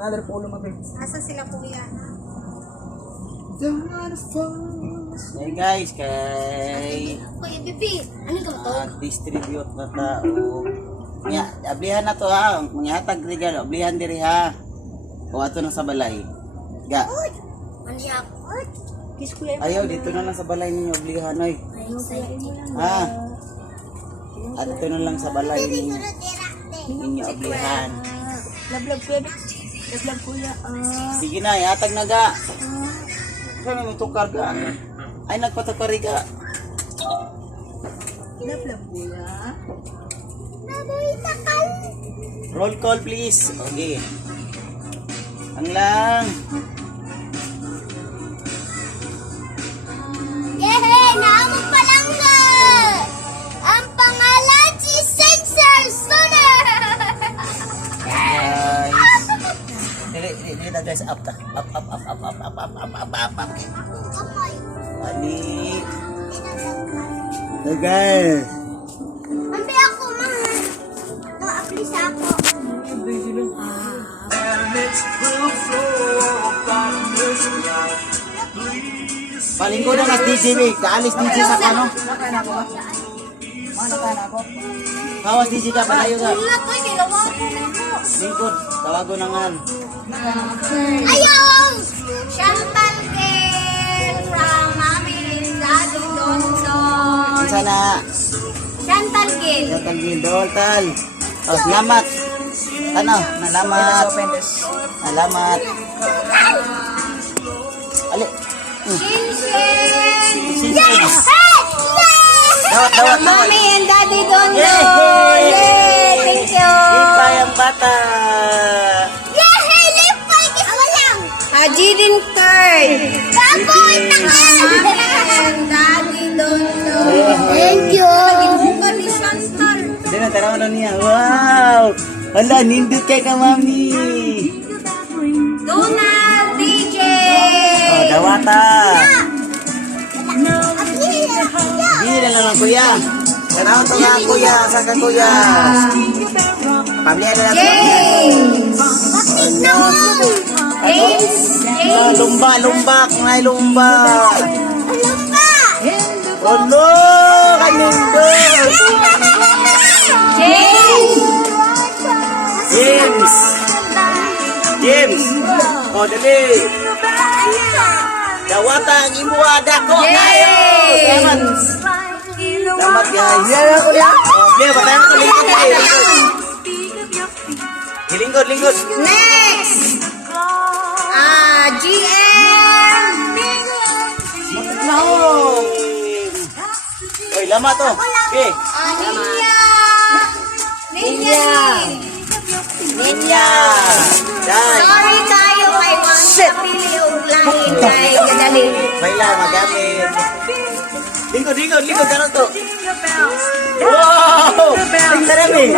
Another polo mabe. Asa sila kuya? Hey guys, kay Kuya Bibi, ano ka ba to? distribute na tao. Nya, ablihan na to ha. Manghatag regalo, ablihan diri ha. O ato na sa balay. Ga. Ano yak? Kiss kuya. Ayaw dito na lang sa balay ninyo ablihan oy. Ha. Ato na lang sa balay ninyo ablihan. Lablab kuya. Lablab kuya. Sige na, ihatag na ga. Kaya may tukar ga. Ay nagpatukar ga. Lablab kuya. Roll call please. Okay. Ang lang. Yehe! Naamog pa lang na! Ang pangalan si Sensor Sonar! Guys. Dili na guys. Up. Balik. Okay. Ambi ako, mahal. Na-aplis ako. Palingko na nas DJ Vic. Kaalis DJ sa kano. Nakain ako ba? Nakain ako. Kawas DJ ka. Palayo ka. Wala ko, ginawa ko na ko. Lingkod. Tawago na nga. Ayaw! Chantal Girl from Mami Daddy Donson. Sana. Chantal Girl. Datang gindol tal. Oh, selamat. Ano? Nalamat. Nalamat. Ali. Shinshin! Yes! Dawat. Mami and Daddy Donson. Yay! Yay! Thank you. Ipay ang bata. Yay! Lipay! Kisawa lang. Jilin card. Baboy na ka. Daddy Donson. Thank you. Ibuka ni Chantal. Dena taraw na niya. Wow! Hala, nindot kay ka, mami. Donald DJ. Oh, dawata. Hindi na lang kuya. Tanaw to nga kuya. Saan ka kuya? Pamilya na lang. James. Ano? James. Ah, lumba. Kung ay lumba. Ano pa? Oh no! Kay nindot. James. Oh, dali. Dawata ang imuada ko. Ayo. Selamat. Selamat guys. Ya, aku lihat. Dia batang ko lingkod. Lingkod. Next. GM. No. Oy, lama to. Okay. Ninja. Dai. Sorry tayo kay Juan sa piliog langit kay kadali. Baila magamit. Lingkod karon to. Wow! Tingnan mi.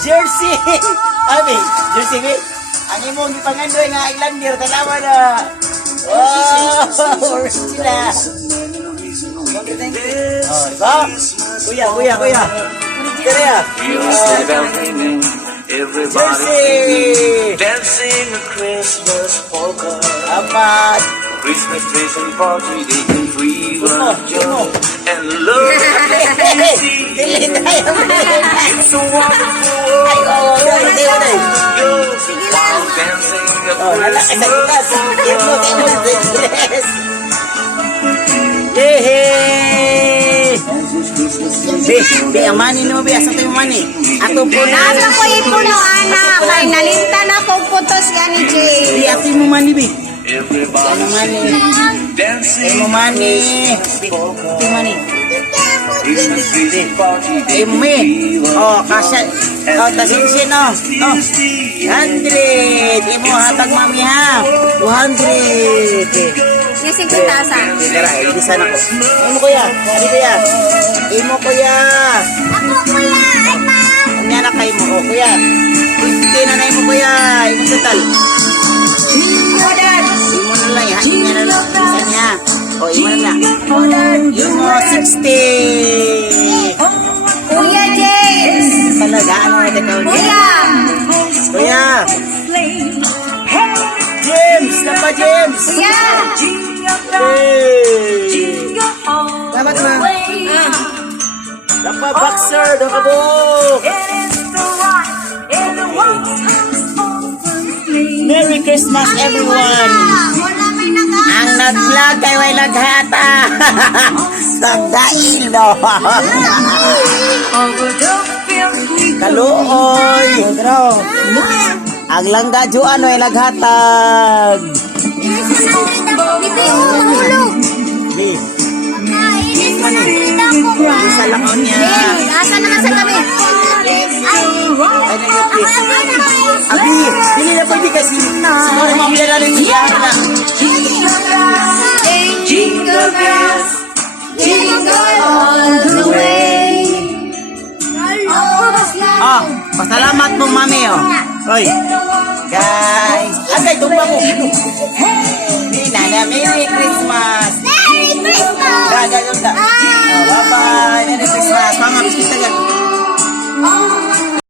Jersey. Abi, jersey mi. Ang imong gipangandoy nga Islander tanawa na. Wow! Original. Oh, diba? Kuya. Kaya. Everybody dancing a Christmas polka. Amat. Christmas trees and party, they can free run joy and love. Dili tayo. It's a wonderful world. Sige lang. Dancing a Oh, lalaki sa gitas. Yes. Yehey! Be, ang money no, be. Asa tayo money? Ato po na. Nasa ko ipuno anak kay nalintan ako putos yan ni Jay. Be, ato mo money, be. Everybody Ano money? dancing Ay mo money. Be, ato money. Christmas trees and party, they Ay mo, me. Oh, kasya. Oh, tasinsin, no. Oh, 100. Imo, hatag mami, ha. 200. Yung 50,000. Tira, ibisan ako. Imo, kuya. Ano, kuya? Imo, kuya. Ako kuya, ay ma'am. Ang anak kay mo, oh, kuya. 50 na na imo, kuya. Imo total. Imo na lang, ha? Imo na lang. Isa niya. O, imo na lang. Imo 60. Kuya James. Talaga, ano na ito? Kuya. Kuya. Dapat ma. Dapat boxer, doon ka buhok. Merry Christmas everyone. Ang nag-vlog kay way naghata. Sagdail do. Kaluoy. Ang langga juan way naghatag. Bi. Sa lakon niya. Asa naman sa gabi? Ay, nag-please. Abi, hindi na pwede kasi. Siguro mamila na rin siya na. Jingle bells, jingle all the way. Oh, pasalamat mo mami oh. Oy. Guys, agay tumba mo.